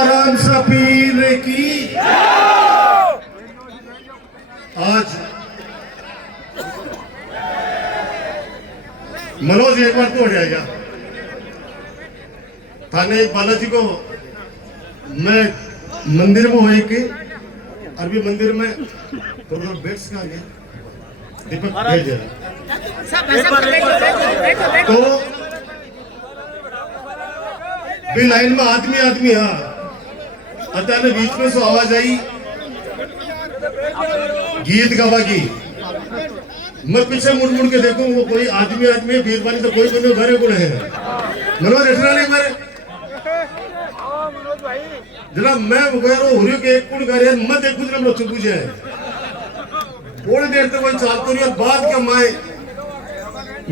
Ram Sapir की आज मनोज एक बार तो हो जाएगा थाने बालाजी को मैं मंदिर में हुई कि अरबी मंदिर में थोड़ा बेट्स का गया दीपक भेज तो भी लाइन में आदमी हाँ अचानक बीच में से आवाज आई गीत गावा की। मैं पीछे मुड़ के देखूं वो कोई आदमी बीरबानी तो कोई बने घरे को है मनोज अठरानी मारे जरा मैं वगैरह हो रही के एक कुड़ गा मैं देखूं जरा लोग चुप जाए थोड़ी देर तक कोई चालतो नहीं और बाद का माए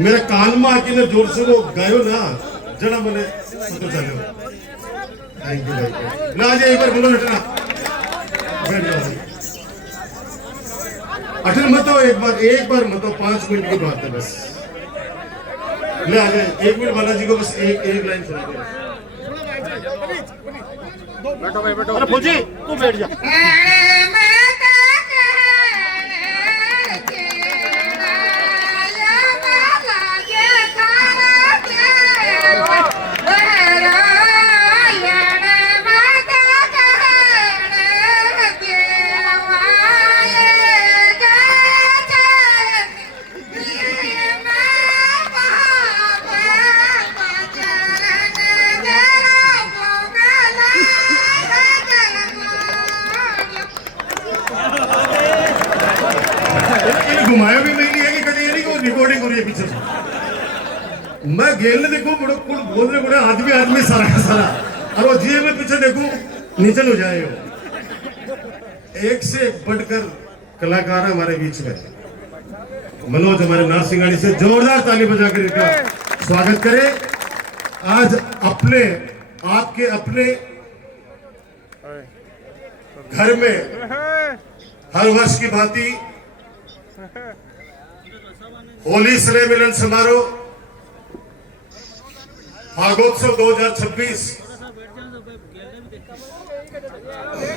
मेरे कान में आके ने जोर से वो गायो ना जरा मैंने तो चलो थैंक यू भाई ना आज एक बार बोलो हटना बैठ जाओ अटल मत हो एक बार मत हो 5 मिनट की बात है बस ले आ जाए 1 मिनट बालाजी को बस एक लाइन सुना बैठो अरे फौजी तू बैठ जा घुमाया भी नहीं है कि कभी ये नहीं को रिकॉर्डिंग हो रही है पीछे मैं गेल ने देखो बड़ो कुल बोल रहे बड़े आदमी सारा और वो जी में पीछे देखूं नीचे हो जाए एक से बढ़कर कलाकार हमारे बीच में मनोज हमारे नाथ सिंगाड़ी से जोरदार ताली बजाकर इनका स्वागत करें। आज आपके अपने घर में हर वर्ष की भांति होली स्नेह मिलन समारोह फागोत्सव 2026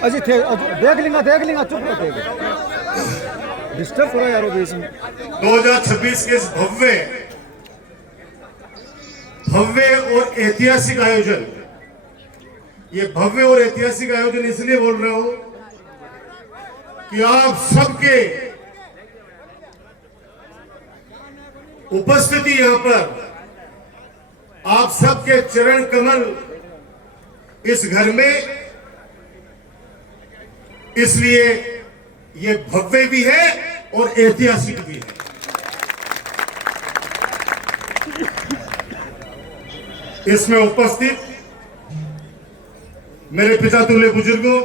अजी देख लेंगे चुप रहो डिस्टर्ब करो यार बीच में 2026 के इस भव्य और ऐतिहासिक आयोजन ये भव्य और ऐतिहासिक आयोजन इसलिए बोल रहा हूं कि आप सबके उपस्थिति यहां पर आप सबके चरण कमल इस घर में इसलिए ये भव्य भी है और ऐतिहासिक भी है। इसमें उपस्थित मेरे पिता तुल्य बुजुर्गों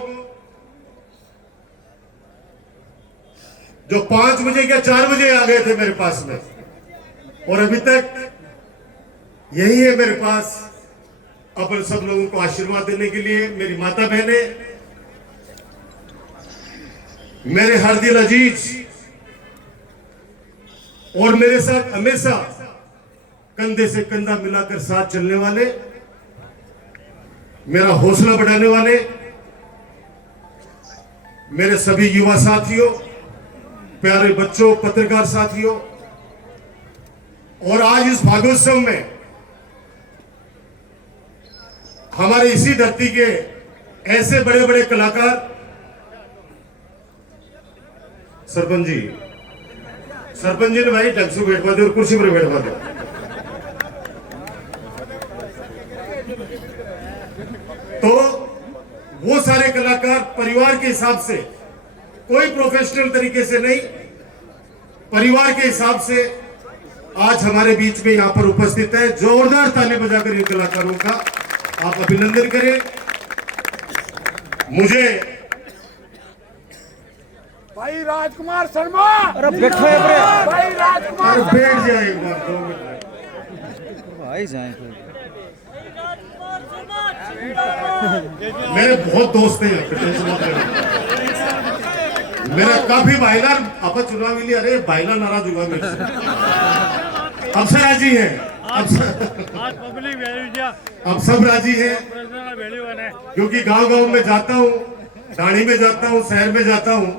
जो 5 बजे या 4 बजे आ गए थे मेरे पास में और अभी तक यही है मेरे पास अपन सब लोगों को आशीर्वाद देने के लिए मेरी माता बहने मेरे हर दिल अजीज और मेरे साथ हमेशा कंधे से कंधा मिलाकर साथ चलने वाले मेरा हौसला बढ़ाने वाले मेरे सभी युवा साथियों प्यारे बच्चों पत्रकार साथियों और आज इस भागोत्सव में हमारे इसी धरती के ऐसे बड़े बड़े कलाकार सरपंच जी ने भाई ढंग से बैठवा दे और कुर्सी पर बैठवा दो तो वो सारे कलाकार परिवार के हिसाब से कोई प्रोफेशनल तरीके से नहीं परिवार के हिसाब से आज हमारे बीच में यहां पर उपस्थित है। जोरदार ताली बजाकर इन कलाकारों का आप अभिनंदन करें। मुझे भाई राजकुमार शर्मा अरे बैठो भाई राजकुमार बैठ जाए एक बार 2 मिनट भाई जाए मेरे बहुत दोस्त हैं यहाँ पे टेंशन मत लेना। मेरा काफी भाईलान आप चुनाव के लिए अरे भाईला नाराज हुआ मेरे से अफसर जी हैं आज पब्लिक वैल्यू दिया अब सब राजी है, प्रेसिडेंट वैल्यू है क्योंकि गांव गांव में जाता हूँ, ढाणी में जाता हूँ, शहर में जाता हूँ,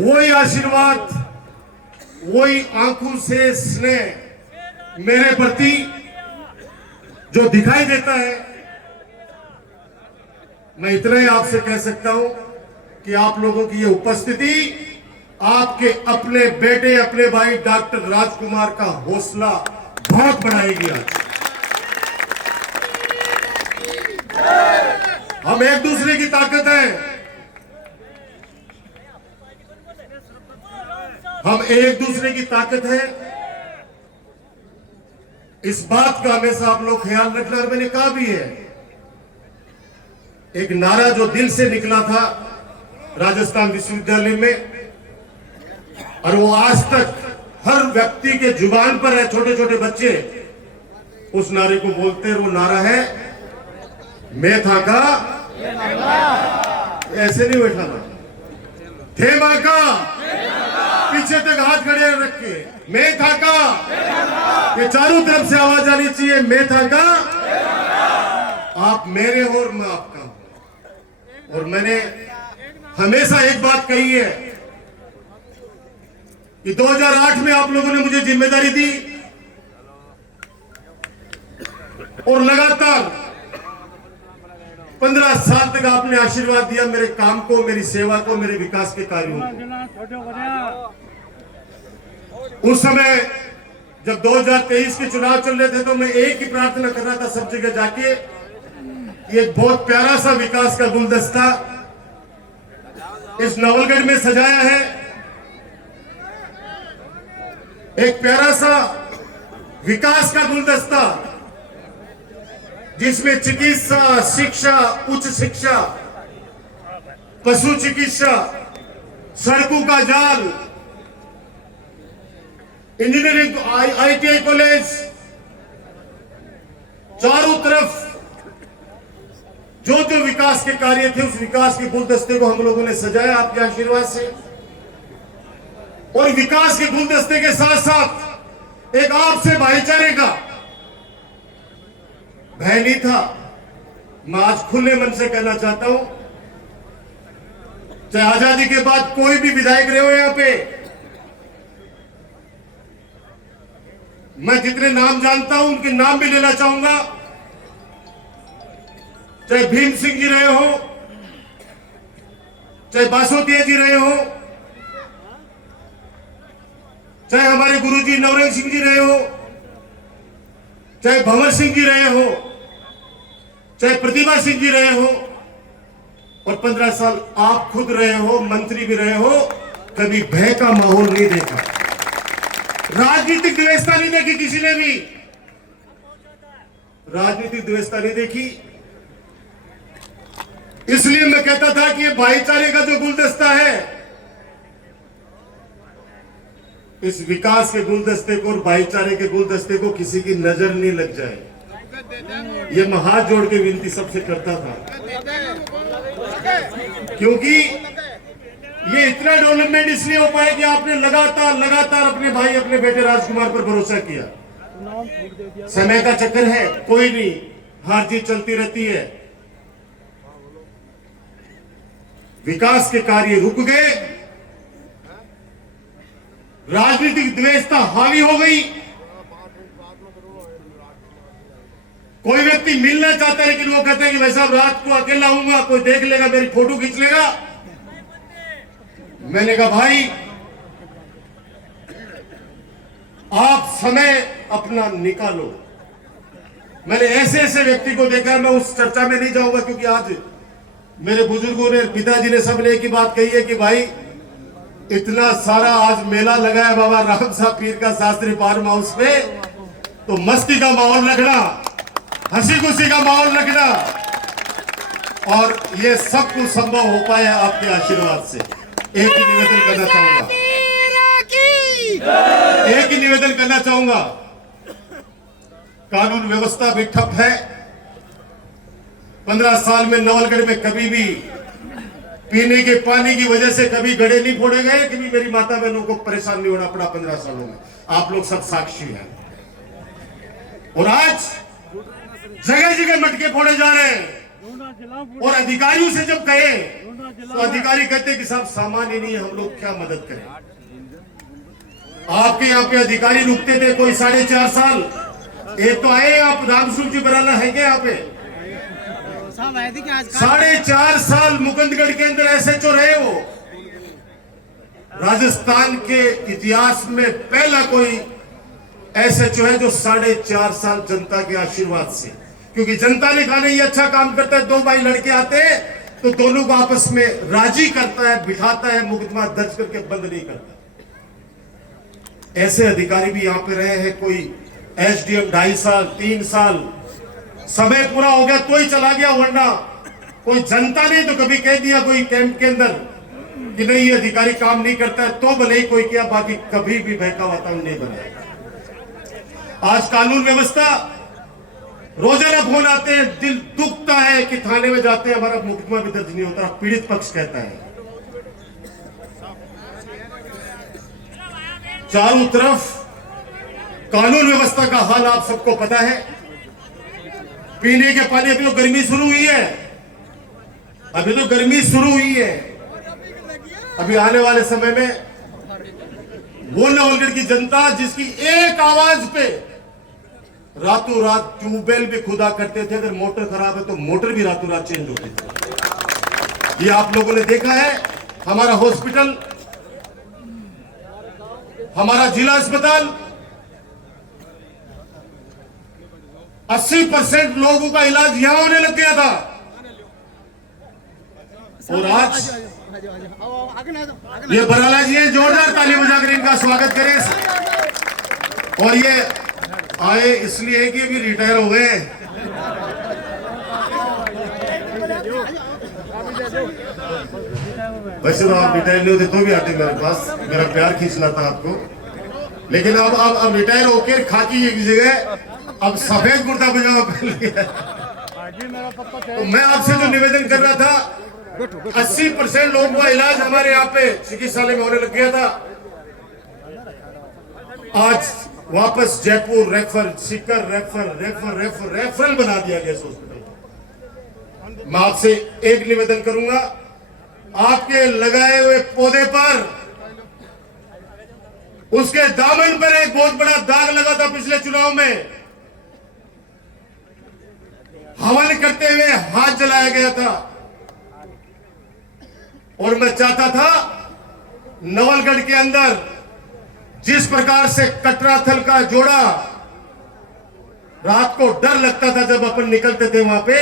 वही आशीर्वाद, वही आंखों से स्नेह मेरे प्रति जो दिखाई देता है। मैं इतना ही आपसे कह सकता हूं कि आप लोगों की ये उपस्थिति आपके अपने बेटे, अपने भाई डॉक्टर राजकुमार का हौसला बहुत बढ़ाएगी। आज हम एक दूसरे की ताकत है, हम एक दूसरे की ताकत है, इस बात का हमेशा आप लोग ख्याल रखना। और मैंने कहा भी है, एक नारा जो दिल से निकला था राजस्थान विश्वविद्यालय में, और वो आज तक हर व्यक्ति के जुबान पर है, छोटे छोटे बच्चे उस नारे को बोलते हैं। वो नारा है, मैं था का, ऐसे नहीं बैठा था, थे मां का, पीछे तक हाथ खड़े रख के, मैं था का, ये चारों तरफ से आवाज आनी चाहिए, मैं था का, आप मेरे हो और मैं आपका हूं। और मैंने हमेशा एक बात कही है कि 2008 में आप लोगों ने मुझे जिम्मेदारी दी और लगातार 15 साल तक आपने आशीर्वाद दिया मेरे काम को, मेरी सेवा को, मेरे विकास के कार्यों को। उस समय जब 2023 के चुनाव चल रहे थे तो मैं एक ही प्रार्थना कर रहा था सब जगह जाके, एक बहुत प्यारा सा विकास का गुलदस्ता इस नवलगढ़ में सजाया है। एक प्यारा सा विकास का गुलदस्ता जिसमें चिकित्सा, शिक्षा, उच्च शिक्षा, पशु चिकित्सा, सड़कों का जाल, इंजीनियरिंग, ITI कॉलेज, चारों तरफ जो जो विकास के कार्य थे उस विकास के गुलदस्ते को हम लोगों ने सजाया आपके आशीर्वाद से। और विकास के गुलदस्ते के साथ साथ एक आपसे भाईचारे का भय नहीं था। मैं आज खुले मन से कहना चाहता हूं, चाहे आजादी के बाद कोई भी विधायक रहे हो यहां पे, मैं जितने नाम जानता हूं उनके नाम भी लेना चाहूंगा। चाहे भीम सिंह जी रहे हो, चाहे बासोतिया जी रहे हो, चाहे हमारे गुरुजी नवरेंद्र सिंह जी रहे हो, चाहे भंवर सिंह जी रहे हो, चाहे प्रतिभा सिंह जी रहे हो, और 15 साल आप खुद रहे हो, मंत्री भी रहे हो, कभी भय का माहौल नहीं देखा, राजनीतिक व्यवस्था नहीं देखी, किसी ने भी राजनीतिक व्यवस्था नहीं देखी। इसलिए मैं कहता था कि ये भाईचारे का जो गुलदस्ता है, इस विकास के गुलदस्ते को और भाईचारे के गुलदस्ते को किसी की नजर नहीं लग जाए, ये मैं हाथ जोड़ के विनती सबसे करता था। क्योंकि ये इतना डेवलपमेंट इसलिए हो पाया कि आपने लगातार अपने भाई, अपने बेटे राजकुमार पर भरोसा किया। समय का चक्कर है, कोई नहीं, हार जीत चलती रहती है। विकास के कार्य रुक गए, राजनीतिक द्वेषता हावी हो गई। कोई व्यक्ति मिलना चाहता है लेकिन वो कहता है कि भाई साहब रात को अकेला आऊंगा, कोई देख लेगा, मेरी फोटो खींच लेगा। मैंने कहा भाई आप समय अपना निकालो। मैंने ऐसे ऐसे व्यक्ति को देखा, मैं उस चर्चा में नहीं जाऊंगा क्योंकि आज मेरे बुजुर्गों ने, पिताजी ने, सबने एक ही बात कही है कि भाई इतना सारा आज मेला लगा है बाबा राम साहब पीर का शास्त्री फार्म हाउस पे, तो मस्ती का माहौल रखना, हंसी खुशी का माहौल रखना, और ये सब कुछ संभव हो पाया आपके आशीर्वाद से। एक ही निवेदन करना चाहूंगा, एक ही निवेदन करना चाहूंगा, कानून व्यवस्था भी ठप है। 15 साल में नवलगढ़ में कभी भी पीने के पानी की वजह से कभी गड्ढे नहीं फोड़े गए, कभी मेरी माता बहनों को परेशान नहीं होना पड़ा 15 सालों में। आप लोग सब साक्षी हैं। और आज जगह जगह मटके फोड़े जा रहे हैं। और अधिकारियों से जब कहे तो अधिकारी कहते कि साहब सामान ही नहीं है, हम लोग क्या मदद करें। आपके यहाँ पे अधिकारी रुकते थे कोई 4.5 साल, एक तो आए आप रामसूर जी बराला है क्या यहाँ पे 4.5 साल मुकुंदगढ़ के अंदर एसएचओ रहे हो। राजस्थान के इतिहास में पहला कोई एसएचओ है जो 4.5 साल जनता के आशीर्वाद से, क्योंकि जनता ने कहा नहीं ये अच्छा काम करता है, 2 भाई लड़के आते हैं तो दोनों को आपस में राजी करता है, बिठाता है, मुकदमा दर्ज करके बंद नहीं करता। ऐसे अधिकारी भी यहां पे रहे हैं। कोई एसडीएम 2.5 साल 3 साल, समय पूरा हो गया तो ही चला गया, वरना कोई जनता ने तो कभी कह दिया कोई कैंप के अंदर कि नहीं ये अधिकारी काम नहीं करता है तो भले ही कोई किया, बाकी कभी भी बहका वातावरण नहीं बना। आज कानून व्यवस्था, रोजाना फोन आते हैं, दिल दुखता है कि थाने में जाते हैं हमारा मुकदमा भी दर्ज नहीं होता, पीड़ित पक्ष कहता है। चारों तरफ कानून व्यवस्था का हाल आप सबको पता है। पीने के पानी, अभी तो गर्मी शुरू हुई है, अभी तो गर्मी शुरू हुई है। अभी आने वाले समय में वो नवलगढ़ की जनता जिसकी एक आवाज पे रातों रात ट्यूबवेल भी खुदा करते थे, अगर मोटर खराब है तो मोटर भी रातों रात चेंज होती थी। ये आप लोगों ने देखा है। हमारा हॉस्पिटल, हमारा जिला अस्पताल 80% लोगों का इलाज यहां होने लग गया था, और आज ये बराला जी हैं, जोरदार ताली बजाकर इनका स्वागत करें। और ये आए इसलिए कि अभी रिटायर हो गए। वैसे तो आप रिटायर नहीं होते तो भी आते मेरे पास, मेरा प्यार खींचना था आपको, लेकिन अब रिटायर होकर खाकी एक जगह अब सफेद कुर्ता पजामा पहन लिया। तो मैं आपसे जो निवेदन कर रहा था, 80% लोगों का इलाज हमारे यहाँ पे चिकित्सालय में होने लग गया था, आज वापस जयपुर रेफर, सीकर रेफरल बना दिया गया इस हॉस्पिटल। मैं आपसे एक निवेदन करूंगा, आपके लगाए हुए पौधे पर, उसके दामन पर एक बहुत बड़ा दाग लगा था पिछले चुनाव में, हवन करते हुए हाथ जलाया गया था। और मैं चाहता था नवलगढ़ के अंदर जिस प्रकार से कटराथल का जोड़ा, रात को डर लगता था जब अपन निकलते थे वहां पे,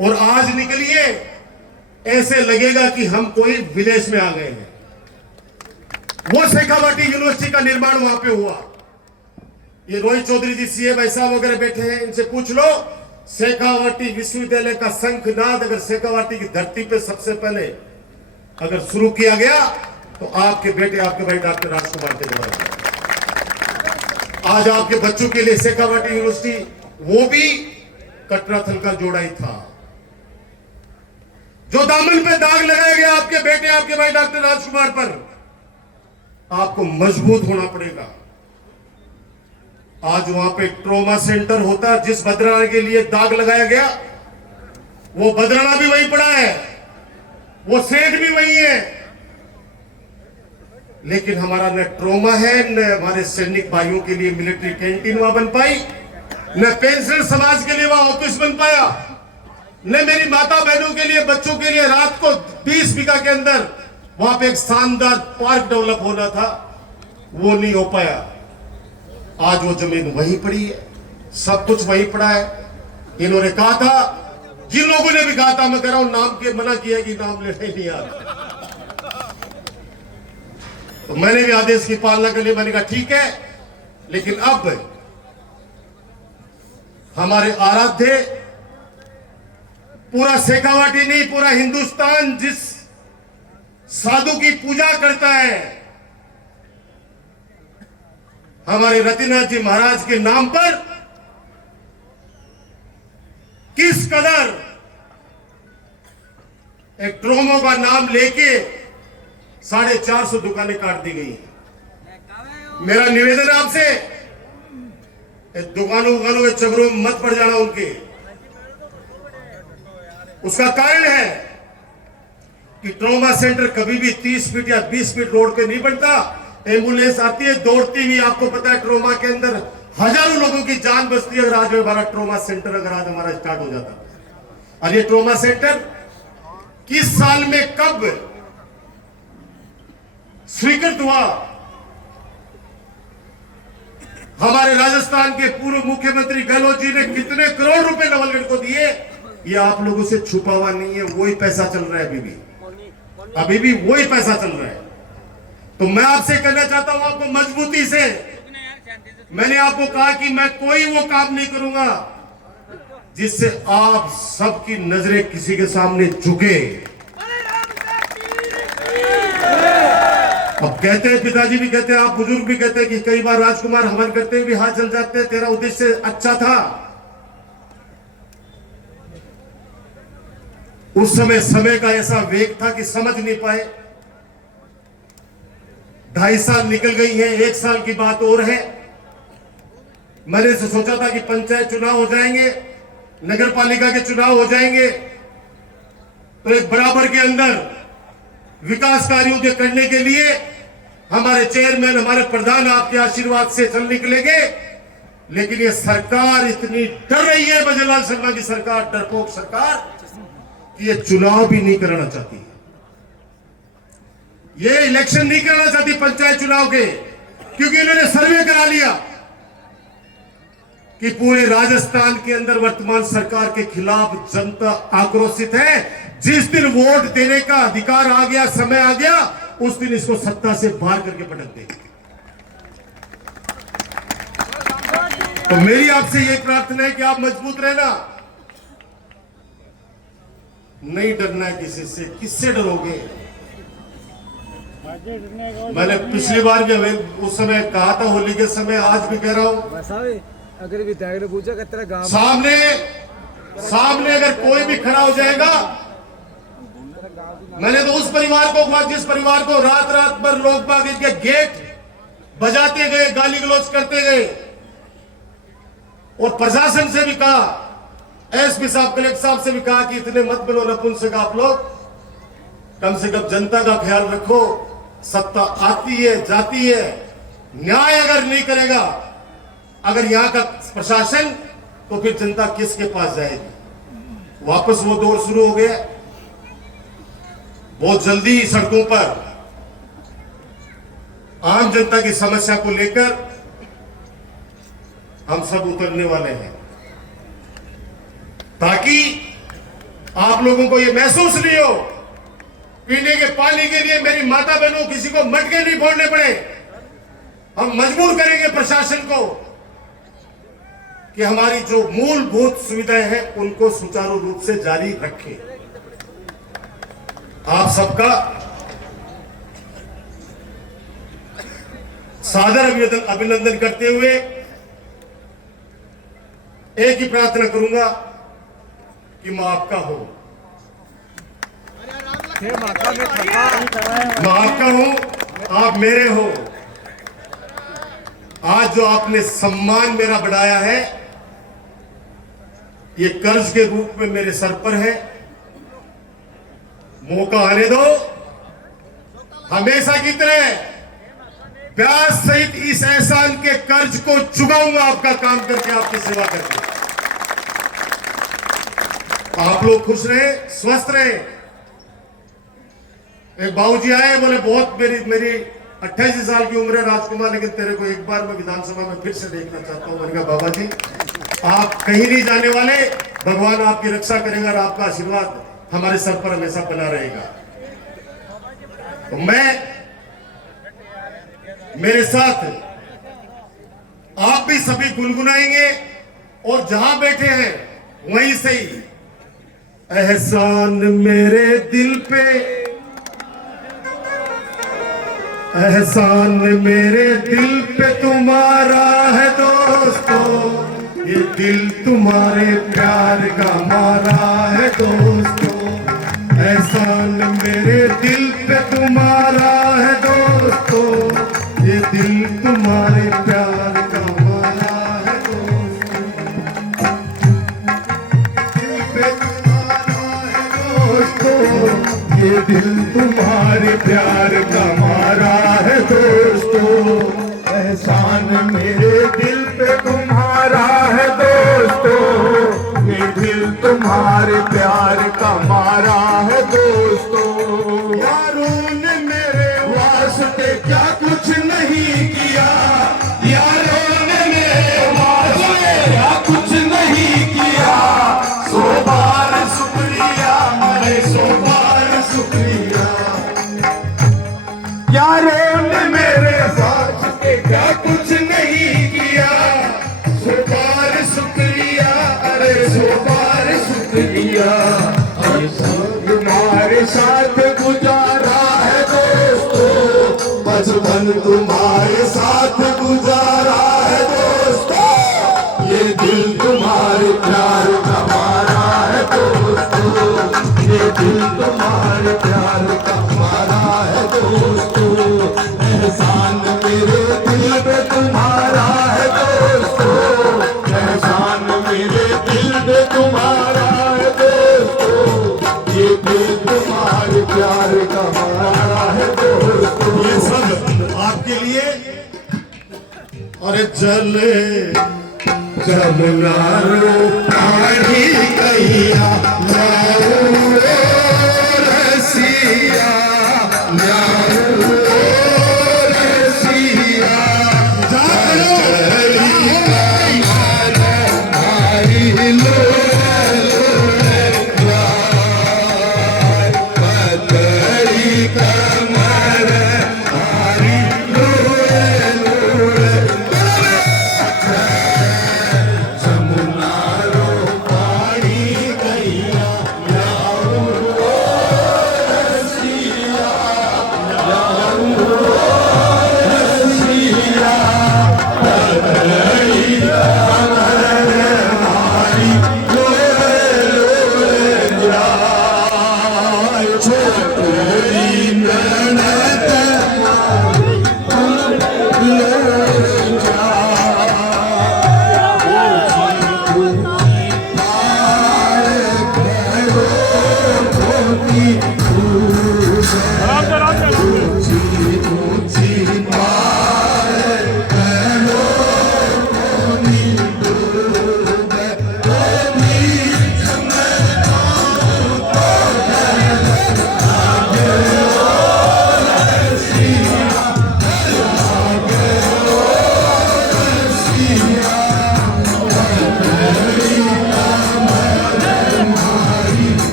और आज निकलिए ऐसे लगेगा कि हम कोई विलेज में आ गए हैं। वो शेखावाटी यूनिवर्सिटी का निर्माण वहां पे हुआ। ये रोहित चौधरी जी सीए भाई साहब वगैरह बैठे हैं, इनसे पूछ लो, शेखावाटी विश्वविद्यालय का शंखनाद अगर शेखावाटी की धरती पे सबसे पहले अगर शुरू किया गया तो आपके बेटे, आपके भाई डॉक्टर राजकुमार के द्वारा। आज आपके बच्चों के लिए शेखावाटी यूनिवर्सिटी, वो भी कटराथल का जोड़ा ही था। जो दामन पे दाग लगाया गया आपके बेटे, आपके भाई डॉक्टर राजकुमार पर, आपको मजबूत होना पड़ेगा। आज वहां पे ट्रॉमा सेंटर होता, जिस बदराना के लिए दाग लगाया गया वो बदराना भी वहीं पड़ा है, वो सेठ भी वही है, लेकिन हमारा न ट्रॉमा है, न हमारे सैनिक भाइयों के लिए मिलिट्री कैंटीन वहां बन पाई, न पेंशनर समाज के लिए वहां ऑफिस बन पाया, न मेरी माता बहनों के लिए, बच्चों के लिए रात को 20 बीघा के अंदर वहां पे एक शानदार पार्क डेवलप होना था, वो नहीं हो पाया। आज वो जमीन वहीं पड़ी है, सब कुछ वहीं पड़ा है। इन्होंने कहा था, जिन लोगों ने भी कहा था, मैं कह रहा हूं नाम के मना किया कि नाम लेने नहीं आता, तो मैंने भी आदेश की पालना के लिए मैंने कहा ठीक है, लेकिन अब हमारे आराध्य, पूरा शेखावाटी नहीं पूरा हिंदुस्तान जिस साधु की पूजा करता है, हमारे रतिनाथ जी महाराज के नाम पर किस कदर एक ट्रोमो का नाम लेके 450 दुकानें काट दी गई हैं। मेरा निवेदन आपसे, दुकानों के चक्करों में मत पड़ जाना उनके। उसका कारण है कि ट्रॉमा सेंटर कभी भी 30 फीट या 20 फीट रोड पे नहीं बनता। एम्बुलेंस आती है दौड़ती हुई, आपको पता है ट्रॉमा के अंदर हजारों लोगों की जान बचती है अगर आज हमारा ट्रॉमा सेंटर अगर आज हमारा स्टार्ट हो जाता। और ये ट्रॉमा सेंटर किस साल में कब स्वीकृत हुआ, हमारे राजस्थान के पूर्व मुख्यमंत्री गहलोत जी ने कितने करोड़ रुपए नवलगढ़ को दिए, ये आप लोगों से छुपा हुआ नहीं है। वही पैसा चल रहा है अभी भी वही पैसा चल रहा है। तो मैं आपसे कहना चाहता हूं आपको मजबूती से, मैंने आपको कहा कि मैं कोई वो काम नहीं करूंगा जिससे आप सबकी नजरें किसी के सामने झुके। अब कहते हैं, पिताजी भी कहते हैं, आप बुजुर्ग भी कहते हैं कि कई बार राजकुमार हवन करते हुए भी हाथ जल जाते हैं। तेरा उद्देश्य अच्छा था, उस समय का ऐसा वेग था कि समझ नहीं पाए। 2.5 साल निकल गई है, 1 साल की बात और है। मैंने सोचा था कि पंचायत चुनाव हो जाएंगे, नगर पालिका के चुनाव हो जाएंगे, तो एक बराबर के अंदर विकास कार्यों के करने के लिए हमारे चेयरमैन, हमारे प्रधान आपके आशीर्वाद से चल निकलेंगे। लेकिन ये सरकार इतनी डर रही है, भजनलाल शर्मा की सरकार, डरपोक सरकार, कि ये चुनाव भी नहीं कराना चाहती, ये इलेक्शन नहीं कराना चाहती पंचायत चुनाव के, क्योंकि इन्होंने सर्वे करा लिया कि पूरे राजस्थान के अंदर वर्तमान सरकार के खिलाफ जनता आक्रोशित है। जिस दिन वोट देने का अधिकार आ गया, समय आ गया, उस दिन इसको सत्ता से बाहर करके पटक देंगे। तो मेरी आपसे यह प्रार्थना है कि आप मजबूत रहना, नहीं डरना है किसी से। किससे डरोगे? मैंने पिछली बार जब उस समय कहा था, होली के समय, आज भी कह रहा हूं, अगर विधायक ने पूछा कि तेरा गांव सामने अगर कोई भी खड़ा हो जाएगा, मैंने तो उस परिवार को कहा जिस परिवार को रात रात भर लोग बाग के गेट बजाते गए, गाली गलौज करते गए, और प्रशासन से भी कहा, एसपी साहब, कलेक्टर साहब से भी कहा कि इतने मत बनो नपुंसक आप लोग, कम से कम जनता का ख्याल रखो। सत्ता आती है जाती है, न्याय अगर नहीं करेगा अगर यहां का प्रशासन, तो फिर जनता किसके पास जाएगी? वापस वो दौर शुरू हो गया। बहुत जल्दी सड़कों पर आम जनता की समस्या को लेकर हम सब उतरने वाले हैं, ताकि आप लोगों को यह महसूस नहीं हो पीने के पानी के लिए मेरी माता बहनों किसी को मटके नहीं फोड़ने पड़े। हम मजबूर करेंगे प्रशासन को कि हमारी जो मूलभूत सुविधाएं हैं उनको सुचारू रूप से जारी रखें। आप सबका सादर अभिनंदन करते हुए एक ही प्रार्थना करूंगा कि मां आपका हो, मैं आपका हूं, आप मेरे हो। आज जो आपने सम्मान मेरा बढ़ाया है, ये कर्ज के रूप में मेरे सर पर है। मौका आने दो, हमेशा की तरह ब्याज सहित इस एहसान के कर्ज को चुकाऊंगा, आपका काम करके, आपकी सेवा करके। आप लोग खुश रहे, स्वस्थ रहे। एक बाबूजी आए, बोले बहुत मेरी 28 साल की उम्र है राजकुमार, लेकिन तेरे को एक बार मैं विधानसभा में फिर से देखना चाहता हूं। मैंने कहा बाबा जी आप कहीं नहीं जाने वाले, भगवान आपकी रक्षा करेगा और आपका आशीर्वाद हमारे सर पर हमेशा बना रहेगा। तो मेरे साथ आप भी सभी गुनगुनाएंगे, और जहां बैठे हैं वहीं से ही, एहसान मेरे दिल पे, एहसान मेरे दिल पे तुम्हारा है दोस्तों, ये दिल तुम्हारे प्यार का मारा है दोस्तों। एहसान मेरे दिल पे तुम्हारा है दोस्तों, ये दिल तुम्हारे प्यार का मारा है दोस्तों। ये दिल तुम्हारे प्यार का मारा है दोस्तों, एहसान मेरे दिल पे तुम्हारा है दोस्तों, ये दिल तुम्हारे प्यार का मारा है दोस्तों। यारों ने मेरे वास्ते क्या कुछ नहीं किया, यारों ने मेरे वास्ते क्या कुछ नहीं किया, सौ बार शुक्रिया, अरे सौ बार शुक्रिया। यारों ने मेरे वास्ते क्या कुछ नहीं किया, सौ बार शुक्रिया, अरे सौ बार शुक्रिया। तुम्हारे साथ गुजारा है दोस्तों, बचपन तुम्हारे साथ गुजारा है दोस्तों, ये दिल तुम्हारे प्यार का मारा है दोस्तों, ये दिल तुम्हारे प्यार का मारा है दोस्तों, एहसान मेरे दिल पे तुम्हारा है दोस्तों, एहसान मेरे दिल पे तुम्हारा है दोस्तों, ये दिल तुम्हारे प्यार का मारा है दोस्तों। ये सब आपके लिए। अरे चले जमुना रो पानी कैया, जाऊं रे रसिया, जाऊं रे रसिया, जाऊं भाई लो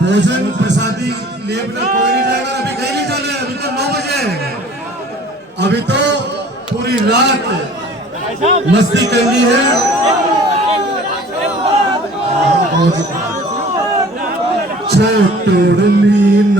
भोजन प्रसादी लिए बिना कोई नहीं जाएगा। अभी कहीं नहीं जाना है, अभी तो 9 बजे है, अभी तो पूरी रात मस्ती करनी है। छोटोड़ली न